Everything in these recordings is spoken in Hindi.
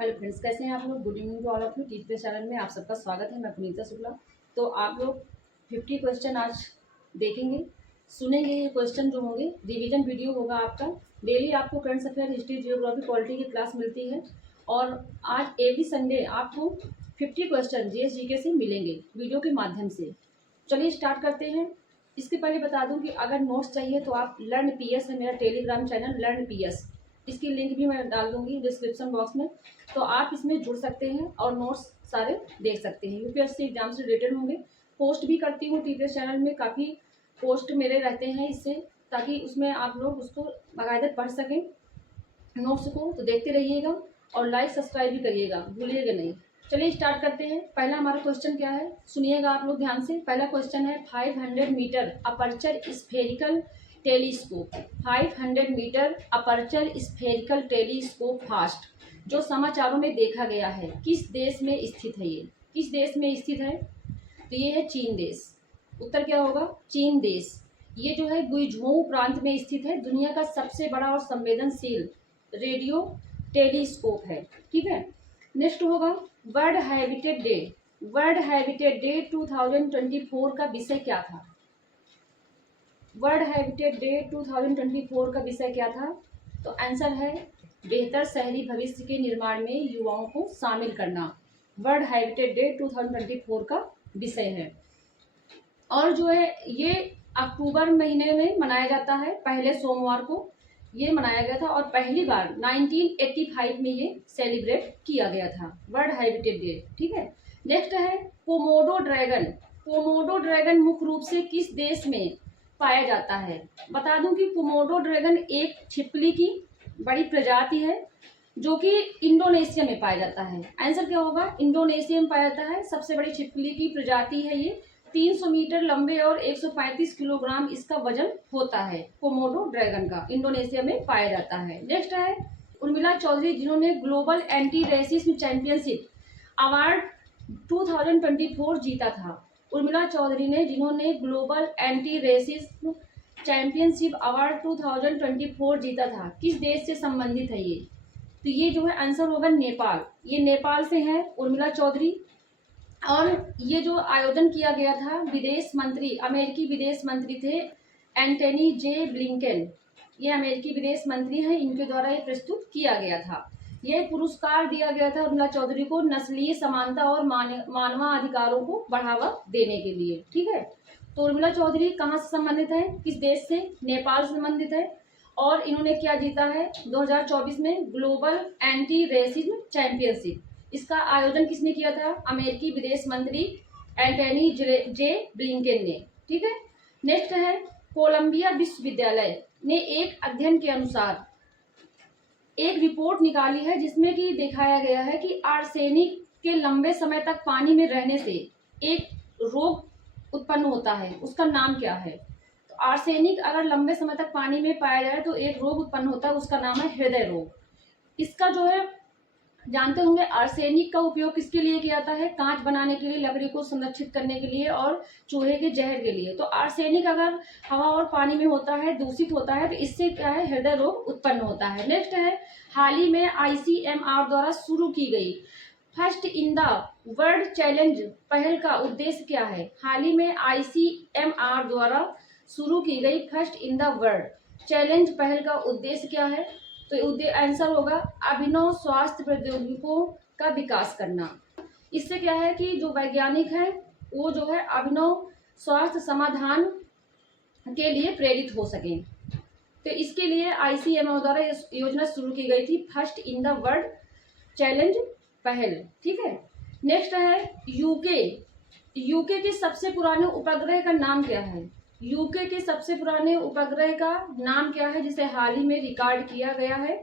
हेलो फ्रेंड्स, कैसे हैं आप लोग। Good evening to all of you. Teacher channel में आप सबका स्वागत है। मैं पुनीता शुक्ला। तो आप लोग 50 क्वेश्चन आज देखेंगे, सुनेंगे। ये क्वेश्चन जो होंगे रिवीजन वीडियो होगा आपका। डेली आपको current affair, history, geography, polity की क्लास मिलती है और आज एवरी संडे आपको 50 क्वेश्चन जीएस जीके से मिलेंगे वीडियो के माध्यम से। चलिए स्टार्ट करते हैं। इसके पहले बता दूं कि अगर नोट्स चाहिए तो आप लर्न पीएस है मेरा टेलीग्राम चैनल लर्न पीएस, इसकी लिंक भी मैं डाल दूंगी डिस्क्रिप्शन बॉक्स में, तो आप इसमें जुड़ सकते हैं और नोट्स सारे देख सकते हैं। यूपीएससी एग्जाम से रिलेटेड होंगे। पोस्ट भी करती हूँ टीचर्स चैनल में, काफ़ी पोस्ट मेरे रहते हैं इससे, ताकि उसमें आप लोग उसको बाकायदा पढ़ सकें नोट्स को। तो देखते रहिएगा और लाइक सब्सक्राइब भी करिएगा, भूलिएगा नहीं। चलिए स्टार्ट करते हैं। पहला हमारा क्वेश्चन क्या है, सुनिएगा आप लोग ध्यान से। पहला क्वेश्चन है 500 metre aperture spherical telescope. 500 metre aperture spherical telescope FAST जो समाचारों में देखा गया है, किस देश में स्थित है। ये किस देश में स्थित है, तो ये है चीन देश। उत्तर क्या होगा, चीन देश। ये जो है गुइझोउ प्रांत में स्थित है। दुनिया का सबसे बड़ा और संवेदनशील रेडियो टेलीस्कोप है। ठीक है। नेक्स्ट होगा world habitat day. World habitat day 2024 का विषय क्या था। वर्ल्ड हैबिटेट डे 2024 का विषय क्या था, तो आंसर है बेहतर शहरी भविष्य के निर्माण में युवाओं को शामिल करना। वर्ल्ड हैबिटेट डे 2024 का विषय है। और जो है ये अक्टूबर महीने में मनाया जाता है, पहले सोमवार को ये मनाया गया था और पहली बार 1985 में ये सेलिब्रेट किया गया था वर्ल्ड हैबिटेट डे। ठीक है। नेक्स्ट है कोमोडो ड्रैगन। कोमोडो ड्रैगन मुख्य रूप से किस देश में पाया जाता है। बता दूं कि कोमोडो ड्रैगन एक छिपकली की बड़ी प्रजाति है जो कि इंडोनेशिया में पाया जाता है। आंसर क्या होगा, इंडोनेशिया में पाया जाता है। सबसे बड़ी छिपकली की प्रजाति है ये। 300 मीटर लंबे और 135 किलोग्राम इसका वजन होता है। कोमोडो ड्रैगन का इंडोनेशिया में पाया जाता है। नेक्स्ट है उर्मिला चौधरी, जिन्होंने global anti racism championship award 2024 जीता था। उर्मिला चौधरी ने जिन्होंने global anti racism championship award 2024 जीता था, किस देश से संबंधित है ये, तो ये जो है आंसर होगा नेपाल। ये नेपाल से है उर्मिला चौधरी। और ये जो आयोजन किया गया था, विदेश मंत्री, अमेरिकी विदेश मंत्री थे एंटनी जे ब्लिंकन। ये अमेरिकी विदेश मंत्री हैं, इनके द्वारा ये प्रस्तुत किया गया था। यह पुरस्कार दिया गया था उर्मिला चौधरी को नस्लीय समानता और मानवाधिकारों को बढ़ावा देने के लिए। ठीक है। तो उर्मिला चौधरी कहाँ से संबंधित है, किस देश से, नेपाल से संबंधित है। और इन्होंने क्या जीता है 2024 में, ग्लोबल एंटी रेसिज्म चैंपियनशिप। इसका आयोजन किसने किया था, अमेरिकी विदेश मंत्री एंटनी जे ब्लिंकन ने। ठीक है। नेक्स्ट है कोलंबिया विश्वविद्यालय ने एक अध्ययन के अनुसार एक रिपोर्ट निकाली है जिसमें कि दिखाया गया है कि आर्सेनिक के लंबे समय तक पानी में रहने से एक रोग उत्पन्न होता है। उसका नाम क्या है, तो आर्सेनिक अगर लंबे समय तक पानी में पाया जाए तो एक रोग उत्पन्न होता है, उसका नाम है हृदय रोग। इसका जो है जानते होंगे आर्सेनिक का उपयोग किसके लिए किया जाता है, कांच बनाने के लिए, लकड़ी को संरक्षित करने के लिए और चूहे के जहर के लिए। तो आर्सेनिक अगर हवा और पानी में होता है, दूषित होता है, तो इससे क्या है, हृदय रोग उत्पन्न होता है। नेक्स्ट है हाल ही में आईसीएमआर द्वारा शुरू की गई first in the world challenge पहल का उद्देश्य क्या है। हाल ही में आईसीएमआर द्वारा शुरू की गई first in the world challenge पहल का उद्देश्य क्या है, तो आंसर होगा अभिनव स्वास्थ्य प्रौद्योगिकियों का विकास करना। इससे क्या है कि जो वैज्ञानिक है वो जो है अभिनव स्वास्थ्य समाधान के लिए प्रेरित हो सके। तो इसके लिए आईसीएमआर द्वारा योजना शुरू की गई थी, first in the world challenge पहल। ठीक है। नेक्स्ट है यूके। यूके के सबसे पुराने उपग्रह का नाम क्या है। यूके के सबसे पुराने उपग्रह का नाम क्या है जिसे हाल ही में रिकॉर्ड किया गया है,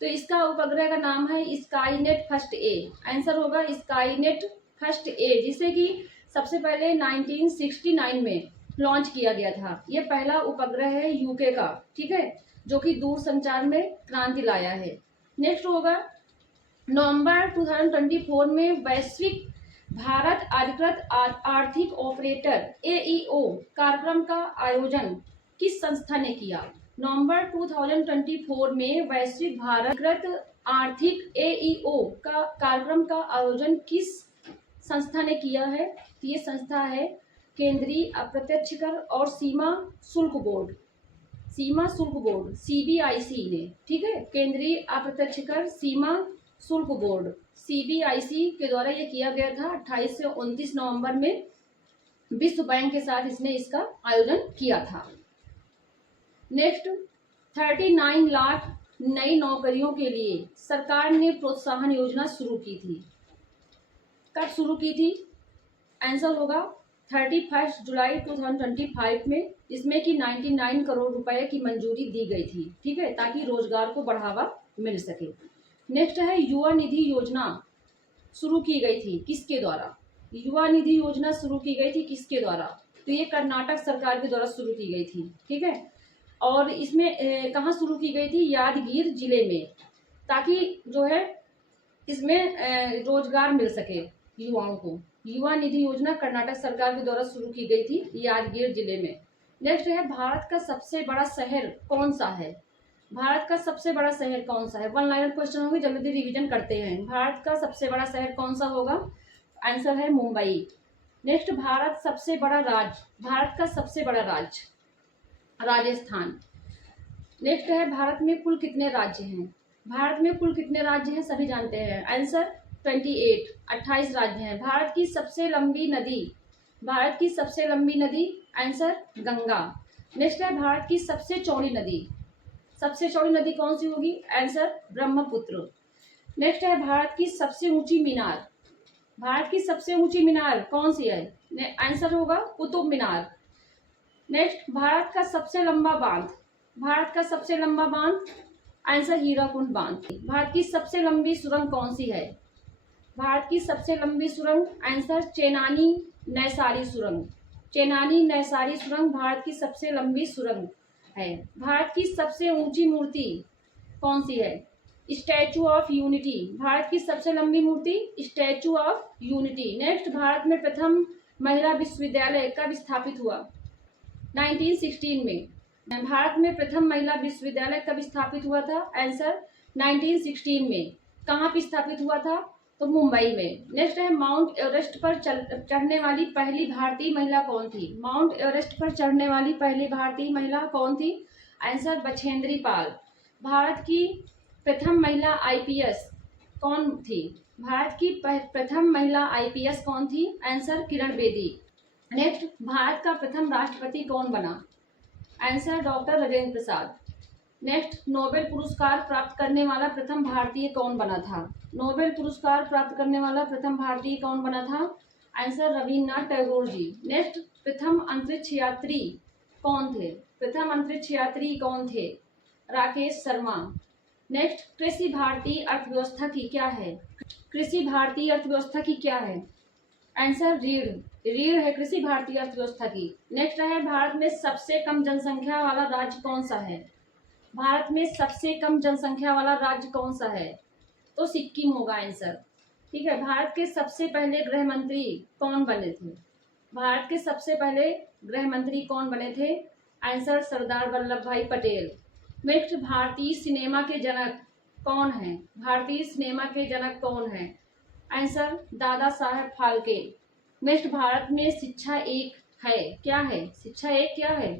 तो इसका उपग्रह का नाम है स्काईनेट फर्स्ट ए। आंसर होगा स्काईनेट फर्स्ट ए, जिसे कि सबसे पहले 1969 में लॉन्च किया गया था। ये पहला उपग्रह है यूके का। ठीक है, जो कि दूरसंचार में क्रांति लाया है। नेक्स्ट होगा नवंबर 2024 में वैश्विक भारत अधिकृत आर्थिक ऑपरेटर एईओ कार्यक्रम का आयोजन किस संस्था ने किया। नवंबर 2024 में वैश्विक भारत आर्थिक एईओ का कार्यक्रम का आयोजन किस संस्था ने किया है? तो ये संस्था है केंद्रीय अप्रत्यक्ष कर और सीमा शुल्क बोर्ड, सीबीआईसी ने, ठीक है, केंद्रीय अप्रत्यक्ष कर सीमा शुल्क बोर्ड सीबीआईसी के द्वारा ये किया गया था 28 से 29 नवंबर में। विश्व बैंक के साथ इसने इसका आयोजन किया था। नेक्स्ट, 39 लाख नई नौकरियों के लिए सरकार ने प्रोत्साहन योजना शुरू की थी। कब शुरू की थी? आंसर होगा 31 जुलाई 2025 में, जिसमें कि 99 करोड़ रुपए की मंजूरी दी गई थी, ठीक है, ताकि रोजगार को बढ़ावा मिल सके। नेक्स्ट है युवा निधि योजना शुरू की गई थी किसके द्वारा? युवा निधि योजना शुरू की गई थी किसके द्वारा? तो ये कर्नाटक सरकार के द्वारा शुरू की गई थी, ठीक है। और इसमें कहाँ शुरू की गई थी? यादगीर जिले में, ताकि जो है इसमें रोजगार मिल सके युवाओं को। युवा निधि योजना कर्नाटक सरकार के द्वारा शुरू की गई थी यादगीर जिले में। नेक्स्ट है भारत का सबसे बड़ा शहर कौन सा है? भारत का सबसे बड़ा शहर कौन सा है? वन लाइनर क्वेश्चन होंगे, जल्दी रिवीजन करते हैं। भारत का सबसे बड़ा शहर कौन सा होगा? आंसर है मुंबई। नेक्स्ट, भारत सबसे बड़ा राज्य, भारत का सबसे बड़ा राज्य राजस्थान। नेक्स्ट है भारत में कुल कितने राज्य हैं? भारत में कुल कितने राज्य हैं सभी जानते हैं। आंसर 28, 28 राज्य हैं। भारत की सबसे लंबी नदी, भारत की सबसे लंबी नदी, आंसर गंगा। नेक्स्ट है भारत की सबसे चौड़ी नदी, सबसे चौड़ी नदी कौन सी होगी? आंसर ब्रह्मपुत्र। नेक्स्ट है भारत की सबसे ऊंची मीनार, भारत की सबसे ऊंची मीनार कौन सी है? आंसर होगा कुतुब मीनार। नेक्स्ट, भारत का सबसे लंबा बांध, भारत का सबसे लंबा बांध, आंसर हीराकुंड बांध। भारत की सबसे लंबी सुरंग कौन सी है? भारत की सबसे लंबी सुरंग, आंसर चेनानी नैसारी सुरंग, चेनानी नैसारी सुरंग भारत की सबसे लंबी सुरंग है। भारत की सबसे ऊंची मूर्ति कौन सी है? स्टैचू ऑफ यूनिटी, भारत की सबसे लंबी मूर्ति Statue of Unity. Next, Bharat में प्रथम महिला विश्वविद्यालय कब स्थापित हुआ? 1916 में। भारत में प्रथम महिला विश्वविद्यालय कब स्थापित हुआ था? आंसर 1916 में। कहाँ पे स्थापित हुआ था? तो मुंबई में। नेक्स्ट है माउंट एवरेस्ट पर चढ़ने वाली पहली भारतीय महिला कौन थी? माउंट एवरेस्ट पर चढ़ने वाली पहली भारतीय महिला कौन थी? आंसर बछेंद्री पाल। भारत की प्रथम महिला आईपीएस कौन थी? भारत की प्रथम महिला आईपीएस कौन थी? आंसर किरण बेदी। नेक्स्ट, भारत का प्रथम राष्ट्रपति कौन बना? Answer doctor Rajendra Prasad. Next, Nobel पुरस्कार प्राप्त करने वाला प्रथम भारतीय कौन बना था? नोबेल पुरस्कार प्राप्त करने वाला प्रथम भारतीय कौन बना था? आंसर रविन्द्रनाथ टैगोर जी। नेक्स्ट, प्रथम अंतरिक्ष यात्री कौन थे? प्रथम अंतरिक्ष यात्री कौन थे? राकेश शर्मा। नेक्स्ट, कृषि भारतीय अर्थव्यवस्था की क्या है? कृषि भारतीय अर्थव्यवस्था की क्या है? आंसर रीढ़, रीढ़ है कृषि भारतीय अर्थव्यवस्था की। नेक्स्ट है भारत में सबसे कम जनसंख्या वाला राज्य कौन सा है? भारत में सबसे कम जनसंख्या वाला राज्य कौन सा है? तो सिक्किम होगा आंसर, ठीक है। भारत के सबसे पहले गृह मंत्री कौन बने थे? भारत के सबसे पहले गृह मंत्री कौन बने थे? आंसर सरदार वल्लभ भाई पटेल। नेक्स्ट, भारतीय सिनेमा के जनक कौन है? भारतीय सिनेमा के जनक कौन है? आंसर दादा साहेब फाल्के। नेक्स्ट, भारत में शिक्षा एक है, क्या है? शिक्षा एक क्या है?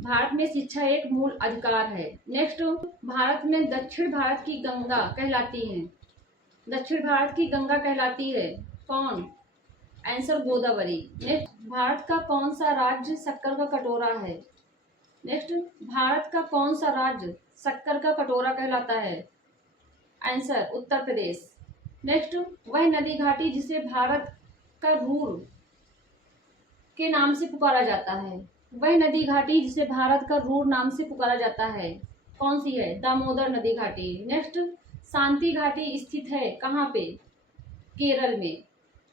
भारत में शिक्षा एक मूल अधिकार है। नेक्स्ट, भारत में दक्षिण भारत की गंगा कहलाती है, दक्षिण भारत की गंगा कहलाती है कौन? आंसर गोदावरी। नेक्स्ट, भारत का कौन सा राज्य शक्कर का कटोरा है? नेक्स्ट, भारत का कौन सा राज्य शक्कर का कटोरा कहलाता है? आंसर उत्तर प्रदेश। नेक्स्ट, वह नदी घाटी जिसे भारत का रूर के नाम से पुकारा जाता है, वह नदी घाटी जिसे भारत का रूर नाम से पुकारा जाता है कौन सी है? दामोदर नदी घाटी। नेक्स्ट, शांति घाटी स्थित है कहाँ पे? केरल में।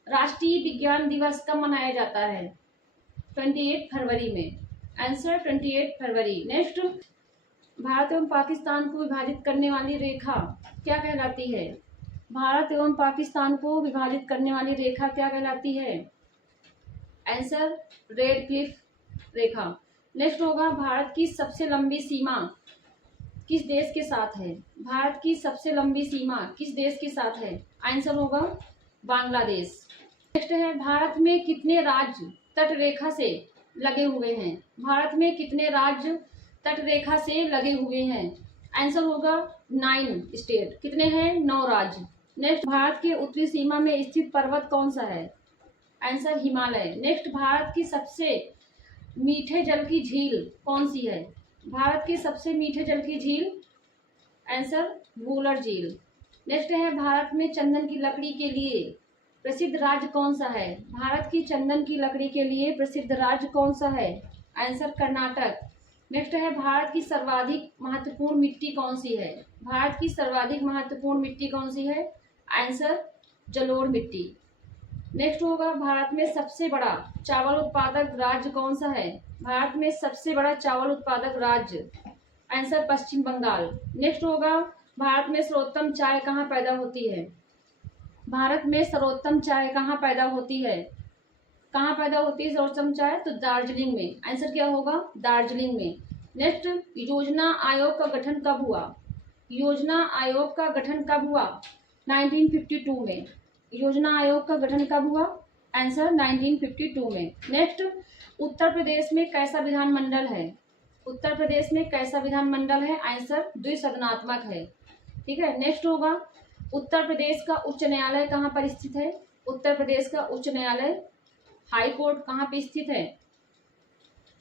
राष्ट्रीय विज्ञान दिवस कब मनाया जाता है? 28 फरवरी में। आंसर 28 फरवरी। नेक्स्ट, भारत एवं पाकिस्तान को विभाजित करने वाली रेखा क्या कहलाती है? भारत एवं पाकिस्तान को विभाजित करने वाली रेखा क्या कहलाती है? आंसर रेड क्लिफ रेखा। नेक्स्ट होगा भारत की सबसे लंबी सीमा किस देश के साथ है? भारत की सबसे लंबी सीमा किस देश के साथ है? आंसर होगा बांग्लादेश। नेक्स्ट है भारत में कितने राज्य तट रेखा से लगे हुए हैं? भारत में कितने राज्य तट रेखा से लगे हुए हैं? आंसर होगा 9 स्टेट। कितने हैं? 9 राज्य। नेक्स्ट भारत के उत्तरी सीमा में स्थित पर्वत कौन सा है? आंसर हिमालय। नेक्स्ट भारत की सबसे मीठे जल की झील कौन सी है? भारत की सबसे मीठे जल की झील? आंसर वुलर झील। नेक्स्ट है भारत में चंदन की लकड़ी के लिए प्रसिद्ध राज्य कौन सा है? भारत की चंदन की लकड़ी के लिए प्रसिद्ध राज्य कौन सा है? आंसर कर्नाटक। नेक्स्ट है भारत की सर्वाधिक महत्वपूर्ण मिट्टी कौन सी है? भारत की सर्वाधिक महत्वपूर्ण मिट्टी कौन सी है? आंसर जलोढ़ मिट्टी। नेक्स्ट होगा भारत में सबसे बड़ा चावल उत्पादक राज्य कौन सा है? भारत में सबसे बड़ा चावल उत्पादक राज्य? आंसर पश्चिम बंगाल। नेक्स्ट होगा भारत में सर्वोत्तम चाय कहाँ पैदा होती है? भारत में सर्वोत्तम चाय कहाँ पैदा होती है? कहाँ पैदा होती है सर्वोत्तम चाय? तो दार्जिलिंग में। आंसर क्या होगा? दार्जिलिंग में। नेक्स्ट योजना आयोग का गठन कब हुआ? योजना आयोग का गठन कब हुआ? 1952 में। योजना आयोग का गठन कब हुआ? आंसर 1952 में। नेक्स्ट उत्तर प्रदेश में कैसा विधानमंडल है? उत्तर प्रदेश में कैसा विधानमंडल है? आंसर द्विसदनात्मक है। ठीक है। नेक्स्ट होगा उत्तर प्रदेश का उच्च न्यायालय कहाँ पर स्थित है? उत्तर प्रदेश का उच्च न्यायालय हाई कोर्ट कहाँ पे स्थित है?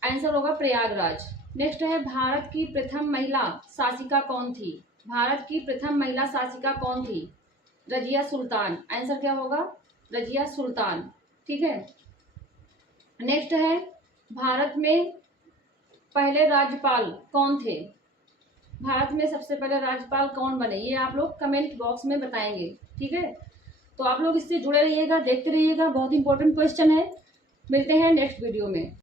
आंसर होगा प्रयागराज। नेक्स्ट है भारत की प्रथम महिला शासिका कौन थी? भारत की प्रथम महिला शासिका कौन थी? रजिया सुल्तान। आंसर क्या होगा? रजिया सुल्तान। ठीक है। नेक्स्ट है भारत में पहले राज्यपाल कौन थे? भारत में सबसे पहले राज्यपाल कौन बने? ये आप लोग कमेंट बॉक्स में बताएंगे। ठीक है। तो आप लोग इससे जुड़े रहिएगा, देखते रहिएगा, बहुत इंपॉर्टेंट क्वेश्चन है। मिलते हैं नेक्स्ट वीडियो में।